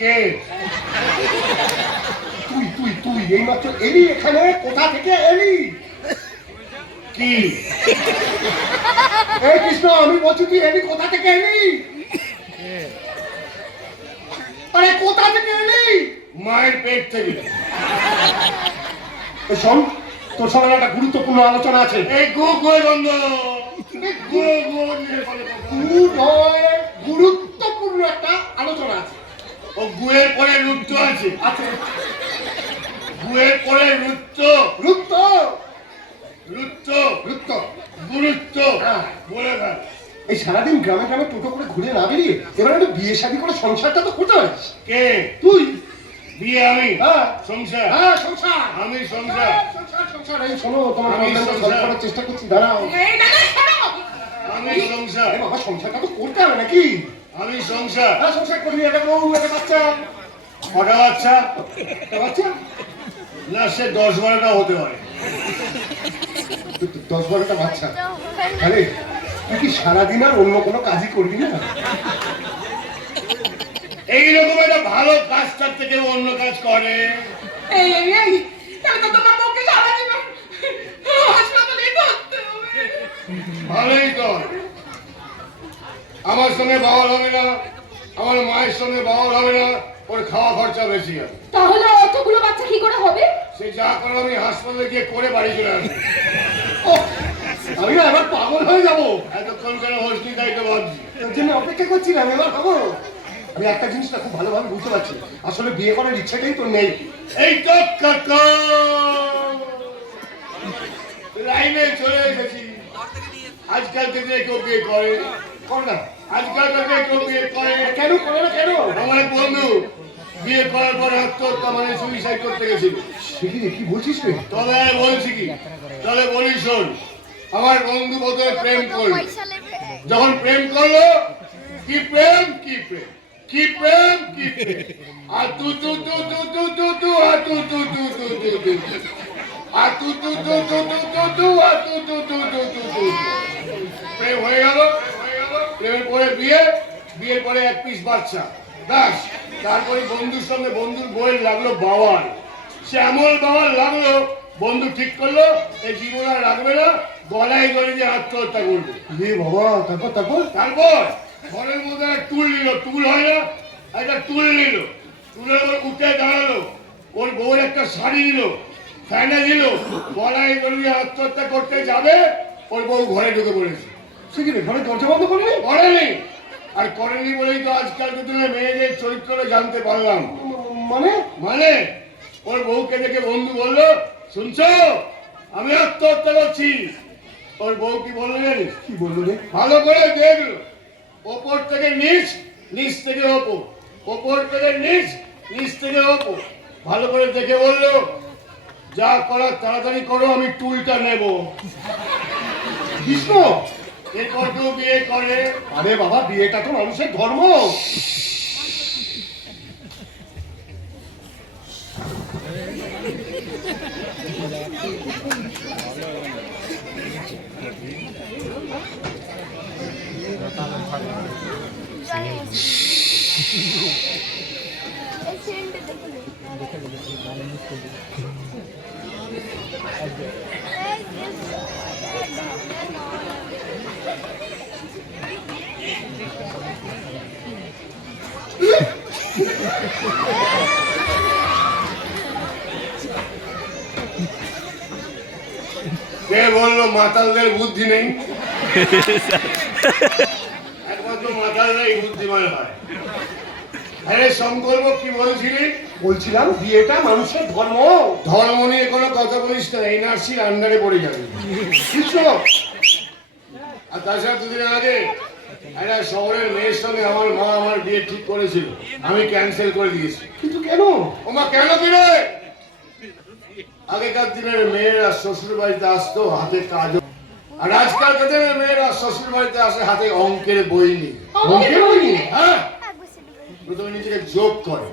কে? তুই তুই তুই এইমাত্র এলি এখানে, কোথা থেকে এলি? কি? এই কৃষ্ণ, আমি বলছি তুই এলি কোথা থেকে এলি? আরে কোথা থেকে এলি? মায়ের পেট থেকে। শোন, তোর সঙ্গে একটা গুরুত্বপূর্ণ আলোচনা আছে। এই গুরুত্বপূর্ণ একটা আলোচনা আছে। ও গুয়ের পরে রুত্ত আছে। আছে গুয়ের পরে রুত্ত রুত্ত রুত্ত রুত্ত গুরুত্ব। হ্যাঁ। বলে থাক। এই সারাদিন গ্রামে গ্রামে টোটো করে ঘুরে না বেরিয়ে এবার একটু বিয়ে শাদী করে সংসারটা তো করতে পারিস। কে? তুই। বিয়ে আমি? হ্যাঁ সংসার? হ্যাঁ সংসার। আমি সংসার? সংসার সংসার। এই শোনো, তোমার আমি সলভ সংসার। করার চেষ্টা করছি, দাঁড়াও। আমি সংসার। আরে বাবা, সংসারটা তো করতে হবে নাকি? আমি সংসার। হ্যাঁ সংসার করবি, একটা বউ, একটা বাচ্চা। কটা বাচ্চা? একটা বাচ্চা? না, সে 10-12টা হতে পারে। 10-12টা বাচ্চা? আরে তুই কি সারাদিন আর অন্য কোনো কাজই করবি না? এইরকম একটা ভালো কাজটার থেকে অন্য কাজ করে। ভালোই তো। আমার সঙ্গে বাওয়াল হবে না, আমার মায়ের সঙ্গে বাওয়াল হবে না, ওর খাওয়া খরচা বেশি হবে। তাহলে অতগুলো বাচ্চা কি করে হবে? সে যা করে আমি হাসপাতালে গিয়ে করে বাড়ি চলে আসবো। আমি না এবার পাগল হয়ে যাবো। এতক্ষণ কেন হোসনি তাই তো ভাবছি। তোর জন্য অপেক্ষা করছিলাম, এবার হবো। আমি একটা জিনিসটা খুব ভালোভাবে বুঝতে পারছি, আসলে বিয়ে করার ইচ্ছাটাই তোর নেই। এই তো কাকা লাইনে চলে এসেছি। আজকাল থেকে কেউ বিয়ে করে না? আজকাল থেকে কেউ বিয়ে করে কেন করে না? কেন? আমার এক বন্ধু বিয়ে করার পরে আত্মহত্যা মানে সুইসাইড করতে গেছিল। সে কি রে, কি বলছিস রে? তবে আর বলছি কি, তাহলে বলি শোন। আমার বন্ধু বোধহয় প্রেম করলো। যখন প্রেম করলো, কি প্রেম কি প্রেম কি প্রেম কি প্রেম, আর তু তু তু তু তু তু তু আর তু তু তু তু তু তু আর তু তু তু তু তু তু তু আর তু তু তু তু তু তু। প্রেম হয়ে গেল। প্রেমের পরে বিয়ে, বিয়ের পরে এক পিস বাচ্চা, ব্যাস। তারপরে বন্ধুর সঙ্গে বন্ধুর বইয়ের লাগলো বাওয়াল। সে এমন বাওয়াল লাগলো, বন্ধু ঠিক করলো এই জীবন আর রাখবে না, গলায় ধরে দিয়ে আত্মহত্যা করবে। রে বাবা, তারপর তারপর তারপর ঘরের মধ্যে একটা টুল নিল, টুল হয় না, একটা টুল নিল, টুলের উপর উঠে দাঁড়ালো, ওর বউয়ের একটা শাড়ি নিল, ফ্যানে দিল, গলায় ধরে দিয়ে আত্মহত্যা করতে যাবে, ওর বউ ঘরে ঢুকে পড়েছে। সে কি রে, ঘরে দরজা বন্ধ করলি? করেনি। আর করেনি বলেই তো আজকালকার দিনে মেয়েদের চরিত্রটা জানতে পারলাম। মানে? মানে ওর বউকে দেখে বন্ধু বললো, শুনছো আমি আত্মহত্যা করছি। ওর বউ কি বললো জানিস? কি বললো রে? ভালো করে দেখলো, ওপর থেকে নিচ, নিচ থেকে ওপর, ওপর থেকে নিচ, নিচ থেকে ওপর, ভালো করে দেখে বললো, যা করার তাড়াতাড়ি করো, আমি টুলটা নেব। কৃষ্ণ, এরপর কেউ বিয়ে করে? আরে বাবা, বিয়েটা তো মানুষের ধর্ম। কে বললো মাতালদের বুদ্ধি নেই? একমাত্র মাতালরাই বুদ্ধিমান হয়। আরে সংকল্প কি বলছিলি? বলছিলাম বিয়েটা মানুষের ধর্ম। ধর্ম নিয়ে কোনো কথা বলিস না, এনআরসির আন্ডারে পড়ে যাবে। কৃষ্ণ, আর তাছাড়া দুদিন আগে একটা শহরের মেয়ের সঙ্গে আমার মা আমার বিয়ে ঠিক করেছিল, আমি ক্যান্সেল করে দিয়েছি। কিন্তু কেন? ওমা কেন দিলে? আগেকার দিনের মেয়েরা শ্বশুর বাড়িতে আসতো হাতে কাজ, আর আজকালকার দিনের মেয়েরা শ্বশুর বাড়িতে আসে হাতে অঙ্কের বই নিয়ে। অঙ্কের বই নিয়ে? হ্যাঁ, প্রথমে নিজেকে যোগ করে,